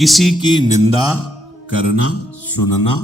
किसी की निंदा करना, सुनना,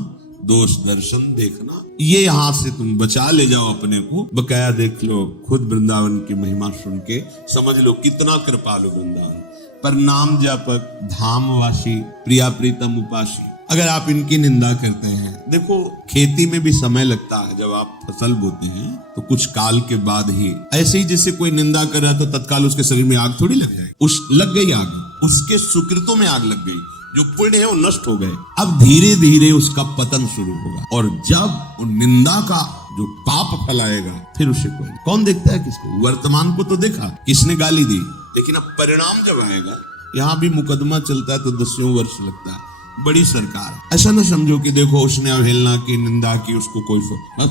दोष दर्शन देखना, ये यहां से तुम बचा ले जाओ अपने को। बकाया देख लो, खुद वृंदावन की महिमा सुन के समझ लो कितना कृपालु वृंदावन। पर नाम जापक, धामवासी, प्रिया प्रीतम उपासी, अगर आप इनकी निंदा करते हैं, देखो खेती में भी समय लगता है। जब आप फसल बोते हैं तो कुछ काल के बाद ही, ऐसे ही जैसे कोई निंदा कर रहा है तो तत्काल उसके शरीर में आग थोड़ी लग जाए। लग गई आग, उसके सुकृतों में आग लग गई, जो पुण्य है वो नष्ट हो गए। अब धीरे धीरे उसका पतन शुरू होगा, और जब वो निंदा का जो पाप फैलाएगा, फिर उसे कोई कौन देखता है किसको? वर्तमान को तो देखा, किसने गाली दी, लेकिन अब परिणाम जब आएगा, यहाँ भी मुकदमा चलता है तो 10 वर्ष लगता है। बड़ी सरकार, ऐसा ना समझो कि देखो उसने अवहेलना की, निंदा की, उसको कोई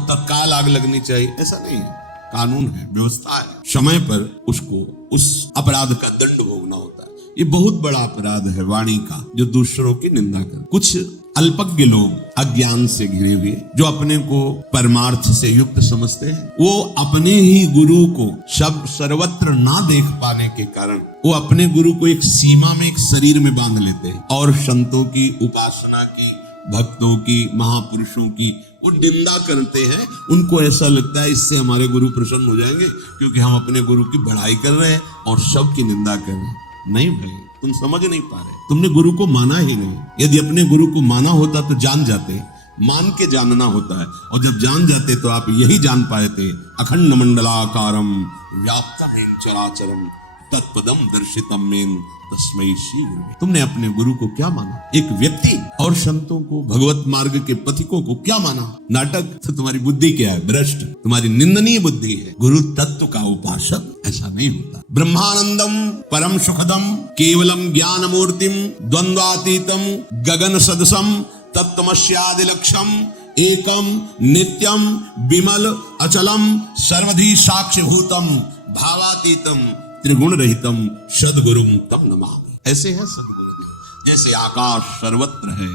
तत्काल आग लगनी चाहिए, ऐसा नहीं है। कानून है, व्यवस्था है, समय पर उसको उस अपराध का दंड भोगना होता है। ये बहुत बड़ा अपराध है वाणी का, जो दूसरों की निंदा कर। कुछ अल्पज्ञ लोग अज्ञान से घिरे हुए, जो अपने को परमार्थ से युक्त समझते हैं, वो अपने ही गुरु को सर्वत्र ना देख पाने के कारण वो अपने गुरु को एक सीमा में, एक शरीर में बांध लेते हैं, और संतों की उपासना की, भक्तों की, महापुरुषों की वो निंदा करते हैं। उनको ऐसा लगता है इससे हमारे गुरु प्रसन्न हो जाएंगे, क्योंकि हम अपने गुरु की बढ़ाई कर रहे हैं और सबकी निंदा कर रहे हैं। नहीं भाई, तुम समझ नहीं पा रहे, तुमने गुरु को माना ही नहीं। यदि अपने गुरु को माना होता तो जान जाते, मान के जानना होता है, और जब जान जाते तो आप यही जान पाए थे, अखंड मंडलाकारम व्याप्तमेन चराचरम तत्पदम दर्शितम मेन तस्मै श्री गुरुवे। तुमने अपने गुरु को क्या माना? एक व्यक्ति और संतों को, भगवत मार्ग के पथिकों को क्या माना? नाटक। तो तुम्हारी बुद्धि क्या है? भ्रष्ट, तुम्हारी निंदनीय बुद्धि है। गुरु तत्व का उपासक ऐसा नहीं होता। ब्रह्मानंदम परम सुखदम केवलम ज्ञान मूर्तिम द्वंद्वातीतम गगन सदसम तत्तमस्यादिलक्षम एकम नित्यम विमल अचलम सर्वधी साक्ष्यभूतम भावातीतम त्रिगुण रहितम सद्गुरुम तम नमामि। ऐसे है सद्गुरुदेव। जैसे आकाश सर्वत्र है,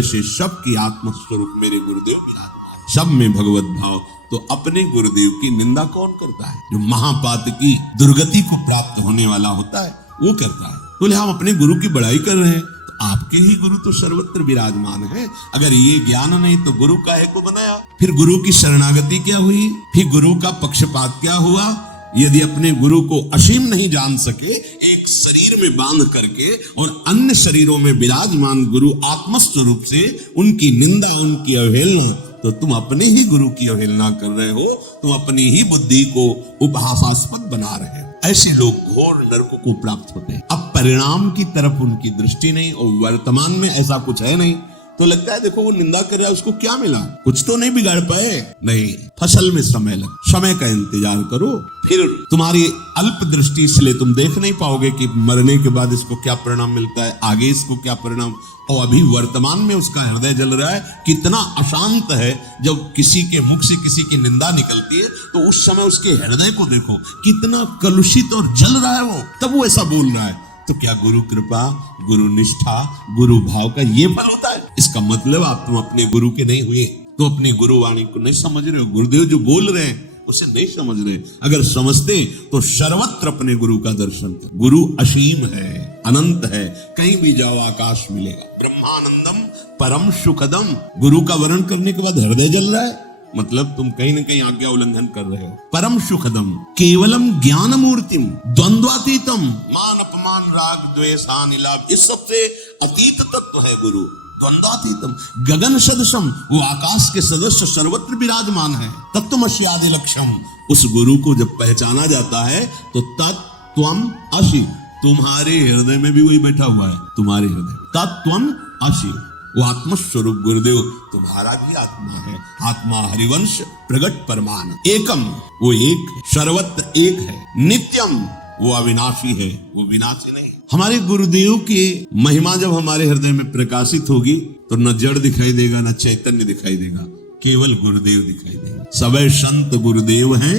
ऐसे सबकी आत्मस्वरूप मेरे गुरुदेव विराजमान, सब में भगवत भाव। तो अपने गुरुदेव की निंदा कौन करता है? जो महापात की दुर्गति को प्राप्त होने वाला होता है वो करता है। बोले हम अपने गुरु की बड़ाई कर रहे हैं, तो आपके ही गुरु तो सर्वत्र विराजमान है। अगर ये ज्ञान नहीं तो गुरु काहे को बनाया? फिर गुरु की शरणागति क्या हुई? फिर गुरु का पक्षपात क्या हुआ? यदि अपने गुरु को असीम नहीं जान सके, एक शरीर में बांध करके और अन्य शरीरों में विराजमान गुरु आत्मस्वरूप से उनकी निंदा, उनकी अवहेलना, तो तुम अपने ही गुरु की अवहेलना कर रहे हो, तुम अपनी ही बुद्धि को उपहासास्पद बना रहे हो। ऐसे लोग घोर नरक को प्राप्त होते हैं। अब परिणाम की तरफ उनकी दृष्टि नहीं, और वर्तमान में ऐसा कुछ है नहीं, तो लगता है देखो वो निंदा कर रहा है, उसको क्या मिला? कुछ तो नहीं बिगाड़ पाए। नहीं, फसल में समय लग, समय का इंतजार करो। फिर तुम्हारी अल्प दृष्टि इसलिए तुम देख नहीं पाओगे कि मरने के बाद इसको क्या परिणाम मिलता है, आगे इसको क्या परिणाम। और अभी वर्तमान में उसका हृदय जल रहा है, कितना अशांत है। जब किसी के मुख से किसी की निंदा निकलती है तो उस समय उसके हृदय को देखो, कितना कलुषित और जल रहा है वो, तब वो ऐसा बोल रहा है। तो क्या गुरु कृपा, गुरु निष्ठा, गुरु भाव का ये फल होता है? इसका मतलब आप तुम अपने गुरु के नहीं हुए, तो अपनी गुरु वाणी को नहीं समझ रहे हो। गुरुदेव जो बोल रहे हैं उसे नहीं समझ रहे। अगर समझते तो सर्वत्र अपने गुरु का दर्शन कर। गुरु असीम है, अनंत है, कहीं भी जाओ आकाश मिलेगा। ब्रह्मानंदम परम सुखदम, गुरु का वर्णन करने के बाद हृदय जल रहा है, मतलब तुम कहीं न कहीं आज्ञा उल्लंघन कर रहे हो। परम सुखदम केवलम ज्ञान मूर्तिम द्वंद्वातीतम, मान अपमान राग द्वेष हानि लाभ, इस सबसे अतीत तत्व है गुरु। द्वंद्वातीतम गगन सदसम, वो आकाश के सदस्य सर्वत्र विराजमान है। तत्त्वमस्यादि लक्ष्यम, उस गुरु को जब पहचाना जाता है तो तत्त्वम असि, तुम्हारे हृदय में भी वही बैठा हुआ है। तुम्हारे हृदय तत्त्वम असि, वो आत्मस्वरूप गुरुदेव तुम्हारा भी आत्मा है। आत्मा हरिवंश प्रगट परमान एकम, वो एक, सर्वत्र एक है। नित्यम, वो अविनाशी है, वो विनाशी नहीं। हमारे गुरुदेव की महिमा जब हमारे हृदय में प्रकाशित होगी तो न जड़ दिखाई देगा, न चैतन्य दिखाई देगा, केवल गुरुदेव दिखाई देगा। सबे संत गुरुदेव हैं,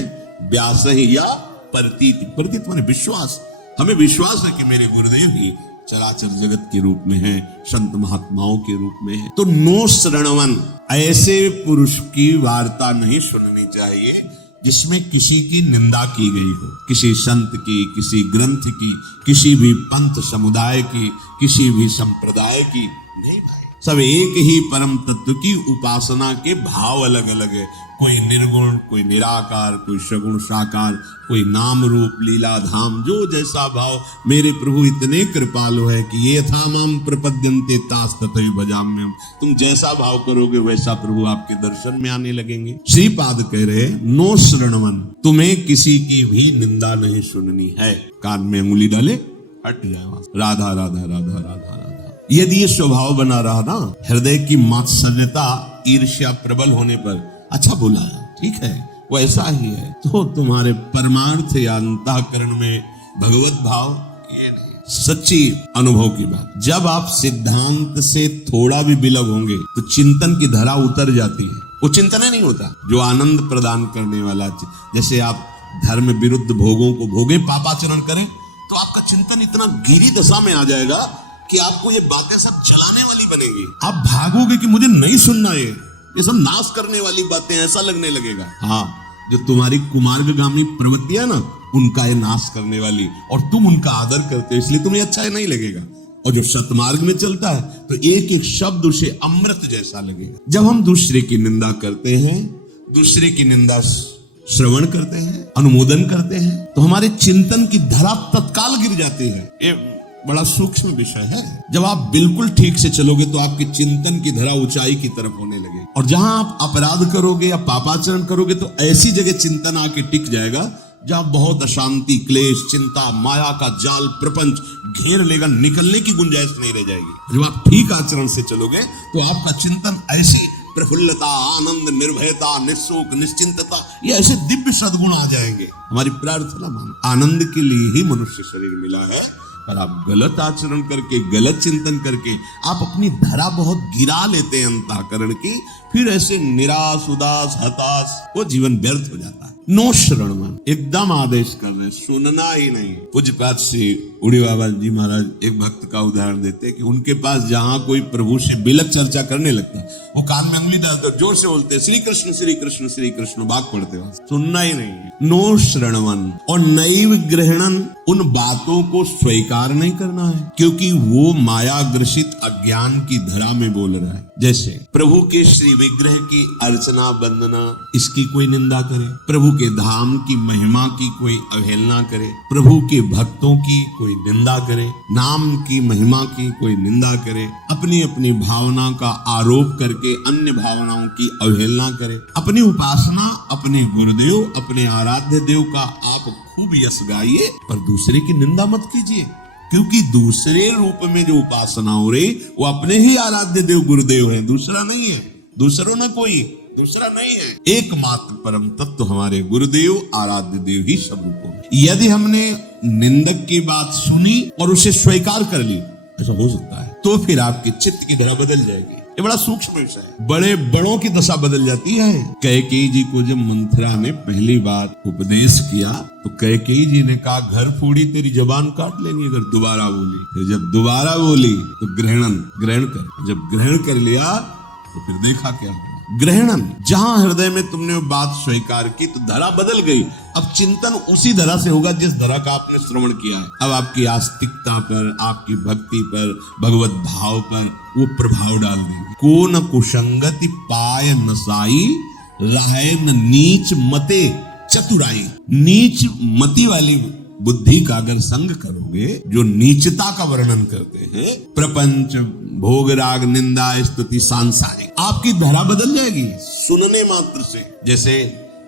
व्यास ही या प्रतीत। प्रतीत माने विश्वास। हमें विश्वास है कि मेरे गुरुदेव ही चराचर जगत के रूप में है, संत महात्माओं के रूप में है। तो नो श्रणवन, ऐसे पुरुष की वार्ता नहीं सुननी चाहिए जिसमें किसी की निंदा की गई हो, किसी संत की, किसी ग्रंथ की, किसी भी पंथ समुदाय की, किसी भी संप्रदाय की नहीं भाई, सब एक ही परम तत्व की उपासना के भाव अलग अलग है। कोई निर्गुण, कोई निराकार, कोई सगुण साकार, कोई नाम रूप लीला धाम, जो जैसा भाव। मेरे प्रभु इतने कृपालु है कि ये था माम प्रपद्यन्ते तास तथैव भजाम्यहम्। तुम जैसा भाव करोगे वैसा प्रभु आपके दर्शन में आने लगेंगे। श्रीपाद कह रहे नो श्रवणवन, तुम्हें किसी की भी निंदा नहीं सुननी है। कान में अंगुली डाले हट जाए वहां, राधा राधा राधा राधा राधा। यदि ये स्वभाव बना रहा ना, हृदय की मात्सर्यता ईर्ष्या प्रबल होने पर, अच्छा बोला ठीक है वो ऐसा ही है, तो तुम्हारे परमार्थ या अंतःकरण में भगवत भाव ये नहीं। सच्ची अनुभव की बात, जब आप सिद्धांत से थोड़ा भी विलग होंगे तो चिंतन की धरा उतर जाती है। वो चिंतन नहीं होता जो आनंद प्रदान करने वाला। जैसे आप धर्म विरुद्ध भोगों को भोगे, पापाचरण करें, तो आपका चिंतन इतना गिरी दशा में आ जाएगा कि आपको ये बातें सब जलाने वाली बनेगी। आप भागोगे कि मुझे नहीं सुनना, ये सब नाश करने वाली बातें, ऐसा लगने लगेगा। हाँ, जो तुम्हारी कुमार्गगामी प्रवृत्ति है ना, उनका ये नाश करने वाली, और तुम उनका आदर करते हो इसलिए तुम्हें अच्छा नहीं लगेगा। और जो सतमार्ग में चलता है तो एक एक शब्द उसे अमृत जैसा लगेगा। जब हम दूसरे की निंदा करते हैं, दूसरे की निंदा श्रवण करते हैं, अनुमोदन करते हैं, तो हमारे चिंतन की धरा तत्काल गिर जाती है। ये बड़ा सूक्ष्म विषय है। जब आप बिल्कुल ठीक से चलोगे तो आपके चिंतन की धरा ऊंचाई की तरफ होने लगे, और जहां आप अपराध करोगे या पापाचरण करोगे तो ऐसी जगह चिंतन आके टिक जाएगा जहां बहुत अशांति, क्लेश, चिंता, माया का जाल, प्रपंच घेर लेगा, निकलने की गुंजाइश नहीं रह जाएगी। जब आप ठीक आचरण से चलोगे तो आपका चिंतन ऐसी प्रफुल्लता, आनंद, निर्भयता, निःशोक, निश्चिंतता, ये ऐसे दिव्य सद्गुण आ जाएंगे। हमारी प्रार्थना मान, आनंद के लिए ही मनुष्य शरीर मिला है, पर आप गलत आचरण करके, गलत चिंतन करके आप अपनी धरा बहुत गिरा लेते हैं अंतःकरण की, फिर ऐसे निराश, उदास, हताश, वो जीवन व्यर्थ हो जाता है। नो श्रवणवन, एकदम आदेश कर रहे, सुनना ही नहीं। पूज्यपाद श्री उड़ी बाबा जी महाराज एक भक्त का उदाहरण देते हैं कि उनके पास जहां कोई प्रभु से बिलक चर्चा करने लगता, वो कान में उंगली डालते, जोर से बोलते श्री कृष्ण श्री कृष्ण श्री कृष्ण, भाग पड़ते हो, सुनना ही नहीं। नो श्रवणवन और नैव ग्रहणन, उन बातों को स्वीकार नहीं करना है, क्योंकि वो माया ग्रसित अज्ञान की धरा में बोल रहा है। जैसे प्रभु के श्री विग्रह की अर्चना वंदना, इसकी कोई निंदा करे, प्रभु के धाम की महिमा की कोई अवहेलना करे, प्रभु के भक्तों की कोई निंदा करे, नाम की महिमा की कोई निंदा करे, अपनी अपनी भावना का आरोप करके अन्य भावनाओं की अवहेलना करे, अपनी उपासना, अपने गुरुदेव, अपने आराध्य देव का आप खूब यश गाइए, पर दूसरे की निंदा मत कीजिए, क्योंकि दूसरे रूप में जो उपासना हो रही वो अपने ही आराध्य देव गुरुदेव है, दूसरा नहीं है, दूसरों न कोई दूसरा नहीं है। एकमात्र परम तत्व हमारे गुरुदेव, आराध्य देव ही सब रूपों में। यदि हमने निंदक की बात सुनी और उसे स्वीकार कर ली, ऐसा हो सकता है, तो फिर आपके चित्त की धरा बदल जाएगी। ये बड़ा सूक्ष्म विषय है, बड़े बड़ों की दशा बदल जाती है। कैकेयी जी को जब मंथरा ने पहली बार उपदेश किया तो कैकेयी जी ने कहा, घर फूड़ी तेरी जबान काट लेंगी अगर दोबारा बोली। फिर जब दोबारा बोली तो ग्रहण कर, जब ग्रहण कर लिया तो फिर देखा क्या हुआ। ग्रहणन, जहां हृदय में तुमने वो बात स्वीकार की तो धरा बदल गई। अब चिंतन उसी धरा से होगा जिस धरा का आपने श्रवण किया है। अब आपकी आस्तिकता पर, आपकी भक्ति पर, भगवत भाव पर वो प्रभाव डाल देंगे। को न कुसंगति पाय नसाई, रहे न नीच मते चतुराई। नीच मति वाली बुद्धि का अगर संग करोगे, जो नीचता का वर्णन करते हैं, प्रपंच, भोग, राग, निंदा, स्तुति, सांसारिक, आपकी धरा बदल जाएगी सुनने मात्र से। जैसे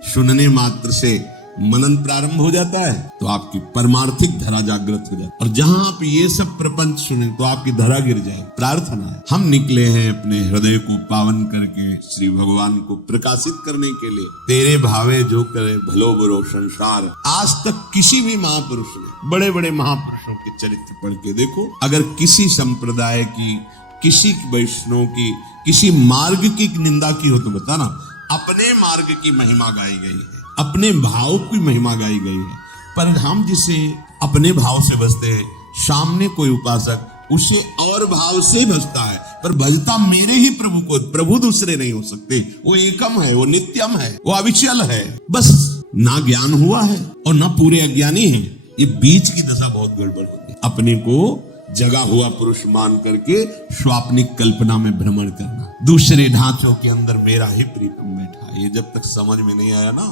सुनने मात्र से मनन प्रारंभ हो जाता है तो आपकी परमार्थिक धरा जागृत हो जाती है, और जहां आप ये सब प्रपंच सुने तो आपकी धरा गिर जाए। प्रार्थना है, हम निकले हैं अपने हृदय को पावन करके श्री भगवान को प्रकाशित करने के लिए। तेरे भावे जो करे भलो बुरो संसार। आज तक किसी भी महापुरुष ने, बड़े बड़े महापुरुषों के चरित्र पढ़ के देखो, अगर किसी संप्रदाय की, किसी वैष्णव की, किसी मार्ग की निंदा की हो तो बताना, अपने मार्ग की महिमा गाई गई है, अपने भाव की महिमा गाई गई है। पर हम जिसे अपने भाव से भजते हैं, सामने कोई उपासक उसे और भाव से भजता है, पर भजता मेरे ही प्रभु को, प्रभु दूसरे नहीं हो सकते। वो एकम है, वो नित्यम है, वो अविचल है। बस ना ज्ञान हुआ है और ना पूरे अज्ञानी है। ये बीच की दशा बहुत गड़बड़ होती है। अपने को जगा हुआ पुरुष मान करके स्वाप्निक कल्पना में भ्रमण करना, दूसरे ढांचों के अंदर मेरा ही प्रीतम बैठा है। ये जब तक समझ में नहीं आया ना,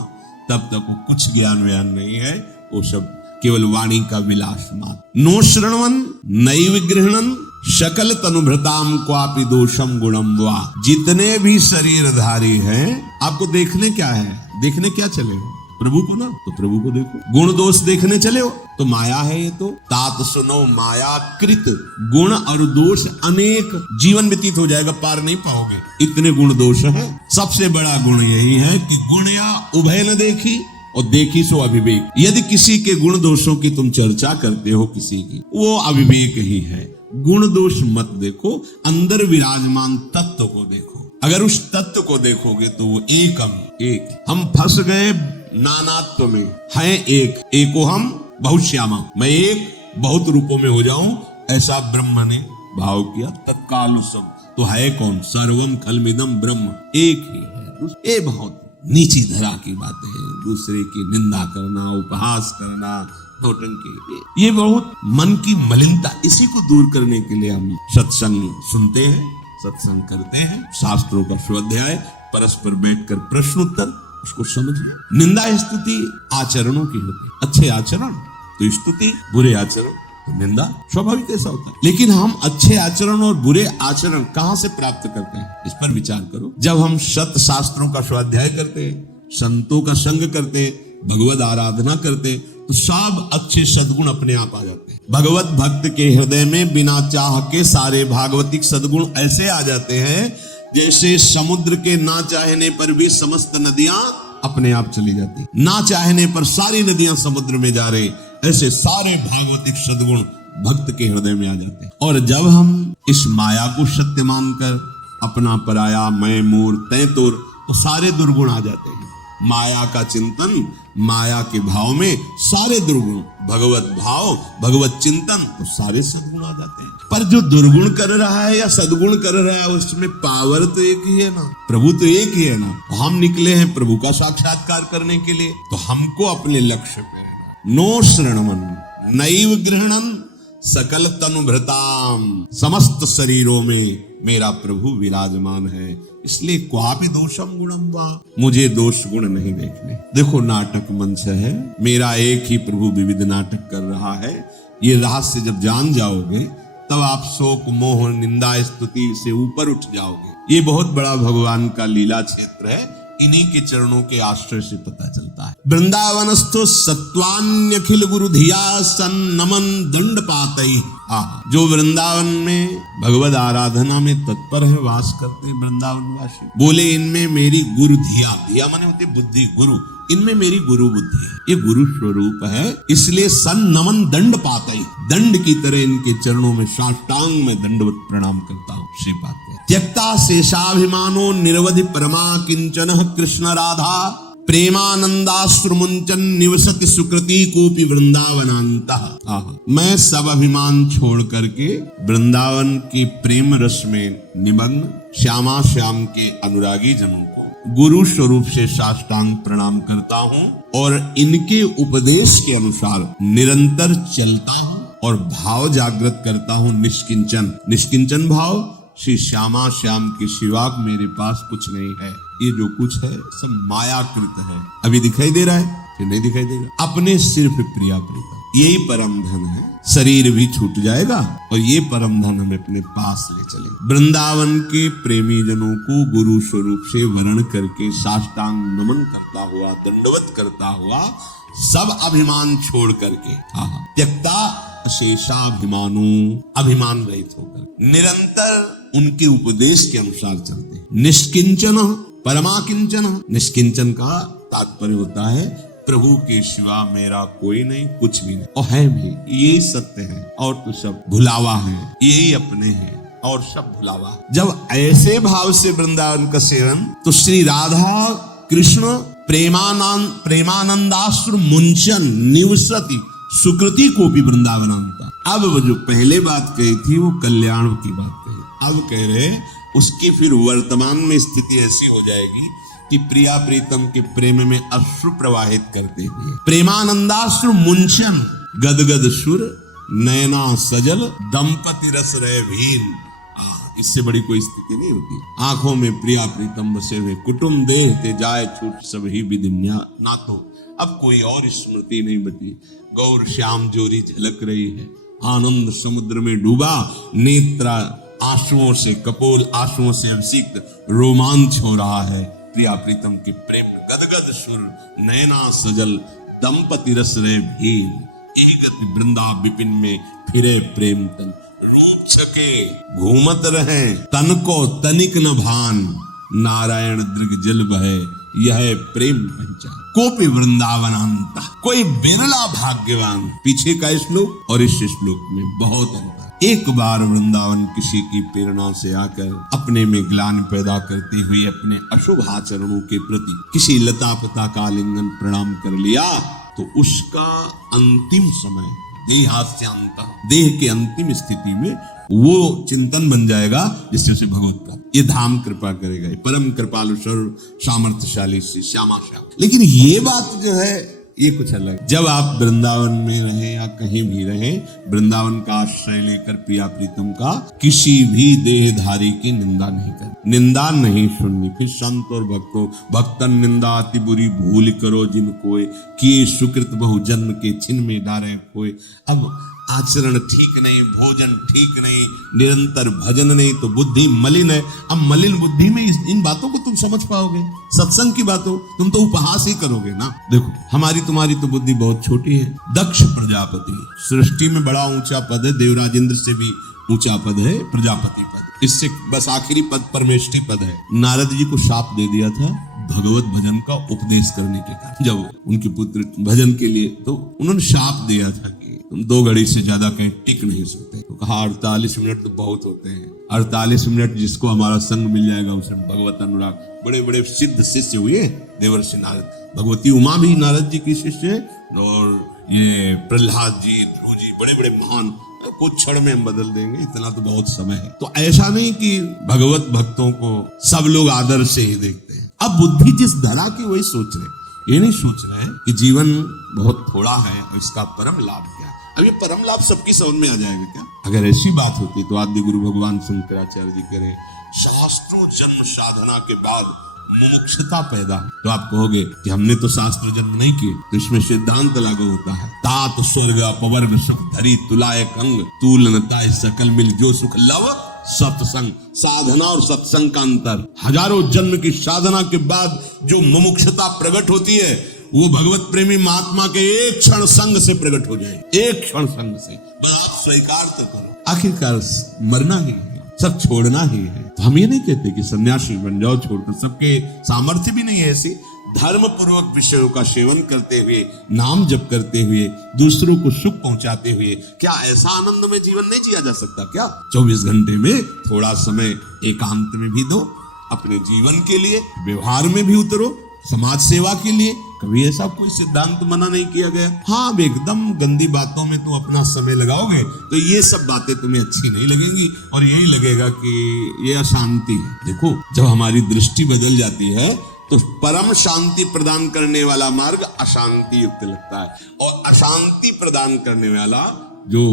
तब तक वो कुछ ज्ञान व्यान नहीं है, वो सब केवल वाणी का विलास मात्र। नो श्रवण नैव गृहणन शकल तनुभृताम क्वापि दोषम गुणम वा। जितने भी शरीरधारी हैं, आपको देखने क्या है? देखने क्या चले हो? प्रभु को ना, तो प्रभु को देखो। गुण दोष देखने चले हो तो माया है ये तो। तात सुनो माया कृत, गुण और दोष अनेक, जीवन व्यतीत हो जाएगा, पार नहीं पाओगे, इतने गुण दोष हैं। सबसे बड़ा गुण यही है कि गुण या उभय न देखी और देखी सो अविवेक। यदि किसी के गुण दोषों की तुम चर्चा करते हो किसी की, वो अविवेक ही है। गुण दोष मत देखो, अंदर विराजमान तत्व को देखो। अगर उस तत्व को देखोगे तो वो एकम एक। हम फंस गए नानात्व में, है एक, एको हम बहुश्यामा, मैं एक बहुत रूपों में हो जाऊं, ऐसा ब्रह्म ने भाव किया। तत्काल सब तो है कौन? सर्वम खलमिदम ब्रह्म, एक ही है। ये बहुत नीची धरा की बातें हैं, दूसरे की निंदा करना, उपहास करना, नौटंकी, ये बहुत मन की मलिनता, इसी को दूर करने के लिए हम सत्संग सुनते हैं, सत्संग करते हैं, शास्त्रों का स्वाध्याय, परस्पर बैठकर प्रश्न उत्तर, उसको समझना। निंदा स्तुति आचरणों की होती है। अच्छे आचरण तो स्तुति, बुरे आचरण तो निंदा, स्वाभाविक ऐसा होता है। लेकिन हम अच्छे आचरण और बुरे आचरण कहां से प्राप्त करते हैं, इस पर विचार करो। जब हम सत्य शास्त्रों का स्वाध्याय करते हैं, संतों का संग करते हैं, भगवत आराधना करते हैं, तो सब अच्छे सद्गुण अपने आप आ जाते हैं। भगवत भक्त के हृदय में बिना चाह के सारे भागवतिक सद्गुण ऐसे आ जाते हैं जैसे समुद्र के ना चाहने पर भी समस्त नदियां अपने आप चली जाती, ना चाहने पर सारी नदियां समुद्र में जा रही, ऐसे सारे भागवतिक सद्गुण भक्त के हृदय में आ जाते हैं। और जब हम इस माया को सत्य मानकर अपना पराया, मैं मोर तै तोर, तो सारे दुर्गुण आ जाते हैं। माया का चिंतन, माया के भाव में सारे दुर्गुण, भगवत भाव, भगवत चिंतन, तो सारे सद्गुण आ जाते हैं। पर जो दुर्गुण कर रहा है या सद्गुण कर रहा है, उसमें पावर तो एक ही है ना, प्रभु तो एक ही है ना। हम निकले हैं प्रभु का साक्षात्कार करने के लिए, तो हमको अपने लक्ष्य पे रहना। नो श्रवण नैव गृहणन सकल तनुभृताम, समस्त शरीरों में मेरा प्रभु विराजमान है, इसलिए क्वापि दोषम गुणम वा, मुझे दोष गुण नहीं देखने। देखो नाटक मंच है, मेरा एक ही प्रभु विविध नाटक कर रहा है। ये रहस्य जब जान जाओगे तब आप शोक मोह निंदा स्तुति से ऊपर उठ जाओगे। ये बहुत बड़ा भगवान का लीला क्षेत्र है, इन्हीं के चरणों के आश्रय से पता चलता है। वृंदावनस्थो सत्वान्यखिल गुरु धिया सन नमन दंड पातई। जो वृंदावन में भगवद आराधना में तत्पर है, वास करते हैं वृंदावनवासी, बोले इनमें मेरी गुरु धिया, धिया माने होती बुद्धि, गुरु, इनमें मेरी गुरु बुद्धि है, ये गुरु स्वरूप है, इसलिए सन नमन दंड पातई, दंड की तरह इनके चरणों में साष्टांग में दंडवत प्रणाम करता हूँ। श्री पाते त्यक्ता शेषाभिमानो निरवधि परमा किंचन कृष्ण राधा प्रेमानंदाश्रुमुंचन निवसति सुकृति कोपि वृंदावनांतः। मैं सब अभिमान छोड़ करके वृंदावन की प्रेम रस में निमग्न श्यामा श्याम के अनुरागी जनों को गुरु स्वरूप से साष्टांग प्रणाम करता हूँ और इनके उपदेश के अनुसार निरंतर चलता हूँ और भाव जागृत करता हूँ निष्किंचन। निष्किंचन भाव, श्री श्यामा श्याम के सिवा मेरे पास कुछ नहीं है, ये जो कुछ है सब मायाकृत है। अभी दिखाई दे रहा है कि नहीं दिखाई देगा? अपने सिर्फ प्रिया प्रीतम, यही परम धन है। शरीर भी छूट जाएगा और ये परम धन हमें अपने पास ले चले। वृंदावन के प्रेमी जनों को गुरु स्वरूप से वर्ण करके साष्टांग नमन करता हुआ, दंडवत करता हुआ, सब अभिमान छोड़ करके, त्यक्ता शेषाभिमानो, अभिमान रहित होकर निरंतर उनके उपदेश के अनुसार चलते हैं। निष्किंचन परमाकिंचन, निष्किंचन का तात्पर्य होता है प्रभु के सिवा मेरा कोई नहीं, कुछ भी नहीं, और है भी, ये सत्य है, और तो सब भुलावा है, यही अपने हैं और सब भुलावा। जब ऐसे भाव से वृंदावन का सेवन, तो श्री राधा कृष्ण प्रेमानंदाश्रु मुंचन निवसति सुकृति को भी वृंदावनांता। अब वो जो पहले बात कही थी वो कल्याण की बात कही, अब कह रहे उसकी फिर वर्तमान में स्थिति ऐसी हो जाएगी कि प्रिया प्रीतम के प्रेम में अश्रु प्रवाहित करते हुए प्रेमानंदाश्रु मुंचन गदगद सुर नयना सजल दंपति रस रहे भीन। इससे बड़ी कोई स्थिति नहीं होती। आंखों में प्रिया प्रीतम बसे हुए कुटुंब देह ते जाए छूट सब ही विधिन्या ना तो अब कोई और स्मृति नहीं बची। गौर श्याम जोरी झलक रही है, आनंद समुद्र में डूबा, नेत्र आंसुओं से कपोल आंसुओं से अभिषिक्त रोमांच हो रहा है। प्रिया प्रीतम के प्रेम गदगद सुर नयना सजल दंपति रस रहे भील। एकगति वृंदा विपिन में फिरे प्रेम तन रूप छके घूमत रहे तन को तनिक न भान। नारायण दृग जल बहे यह प्रेम पंचा कोपि वृंदावनांता। कोई बिरला भाग्यवान। पीछे का श्लोक और इस श्लोक में बहुत अंतर। एक बार वृंदावन किसी की प्रेरणा से आकर अपने में ग्लानि पैदा करते हुए अपने अशुभ आचरणों के प्रति किसी लता पता का आलिंगन प्रणाम कर लिया तो उसका अंतिम समय देहास्यांत देह के अंतिम स्थिति में वो चिंतन बन जाएगा जिससे उसे भगवत प्राप्त। ये धाम कृपा करेगा, परम कृपालु सर्व सामर्थ्यशाली श्री श्यामा श्याम। लेकिन ये बात जो है ये कुछ अलग। जब आप वृंदावन में रहे या कहीं भी रहे, वृंदावन का आश्रय लेकर प्रिया प्रीतम का किसी भी देहधारी की निंदा नहीं कर, निंदा नहीं सुननी। फिर संत और भक्तों भक्तन निंदा अति बुरी भूल करो जिन कोय किए सुकृत बहु जन्म के छिन में डारे खोए। अब आचरण ठीक नहीं, भोजन ठीक नहीं, निरंतर भजन नहीं तो बुद्धि मलिन है। अब मलिन बुद्धि में इन बातों को तुम समझ पाओगे? सत्संग की बातों तुम तो उपहास ही करोगे ना। देखो हमारी तुम्हारी तो बुद्धि बहुत छोटी है। दक्ष प्रजापति सृष्टि में बड़ा ऊंचा पद है, देवराजेंद्र से भी ऊंचा पद है प्रजापति पद। इससे बस आखिरी पद परमेष्ठी पद है। नारद जी को शाप दे दिया था भगवत भजन का उपदेश करने के कारण। जब उनके पुत्र भजन के लिए तो उन्होंने शाप दिया था कि तुम 2 घड़ी से ज्यादा कहीं टिक नहीं सकते। तो कहा 48 मिनट तो बहुत होते हैं। 48 मिनट जिसको हमारा संग मिल जाएगा उसे भगवत अनुराग। बड़े बड़े सिद्ध शिष्य हुए देवर्षि नारद। भगवती उमा भी नारद जी की शिष्य है और ये प्रहलाद जी ध्रुव जी बड़े बड़े महान। कुछ क्षण में हम बदल देंगे, इतना तो बहुत समय है। तो ऐसा नहीं कि भगवत भक्तों को सब लोग आदर से ही देखते हैं। अब बुद्धि जिस धरा की वही सोच रहे, ये नहीं सोच रहे हैं कि जीवन बहुत थोड़ा है और इसका परम लाभ क्या। अब ये परम लाभ सबकी समझ में आ जाएगा क्या? अगर ऐसी बात होती तो आदि गुरु भगवान शंकराचार्य जी करें शास्त्रों जन्म साधना के बाद मुमुक्षुता पैदा। तो आप कहोगे कि हमने तो शास्त्र जन्म नहीं किए, तो इसमें सिद्धांत लागू होता है। तात स्वर्ग अपवर्ग सुख धरी तुलायक अंग तूलनता सकल मिल जो सुख लव सत्संग। साधना और सत्संग का अंतर। हजारों जन्म की साधना के बाद जो मुमुक्षुता प्रकट होती है वो भगवत प्रेमी महात्मा के एक क्षण संग से प्रकट हो जाए। एक क्षण संग से बस आप स्वीकार तो करो। आखिरकार मरना ही है, सब छोड़ना ही है। तो हम ये नहीं कहते कि सन्यासी बन जाओ छोड़कर, सबके सामर्थ्य भी नहीं है ऐसी। धर्म पूर्वक विषयों का सेवन करते हुए, नाम जप करते हुए, दूसरों को सुख पहुंचाते हुए, क्या ऐसा आनंद में जीवन नहीं जिया जा सकता क्या? 24 घंटे में थोड़ा समय एकांत में भी दो, अपने जीवन के लिए व्यवहार में भी उतरो, समाज सेवा के लिए। कभी ऐसा कोई सिद्धांत मना नहीं किया गया। हाँ, अब एकदम गंदी बातों में तुम अपना समय लगाओगे तो ये सब बातें तुम्हें अच्छी नहीं लगेंगी और यही लगेगा कि ये अशांति है। देखो जब हमारी दृष्टि बदल जाती है तो परम शांति प्रदान करने वाला मार्ग अशांति युक्त लगता है और अशांति प्रदान करने वाला जो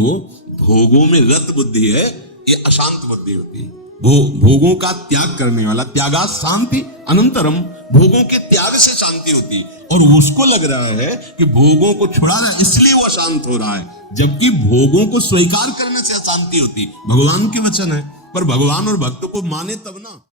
भोगों में रत बुद्धि है ये अशांत बुद्धि होती है। भोगों का त्याग करने वाला, त्यागा शांति अनंतरम, भोगों के त्याग से शांति होती है और उसको लग रहा है कि भोगों को छुड़ा रहा है इसलिए वो अशांत हो रहा है, जबकि भोगों को स्वीकार करने से अशांति होती। भगवान के वचन है, पर भगवान और भक्त को माने तब ना।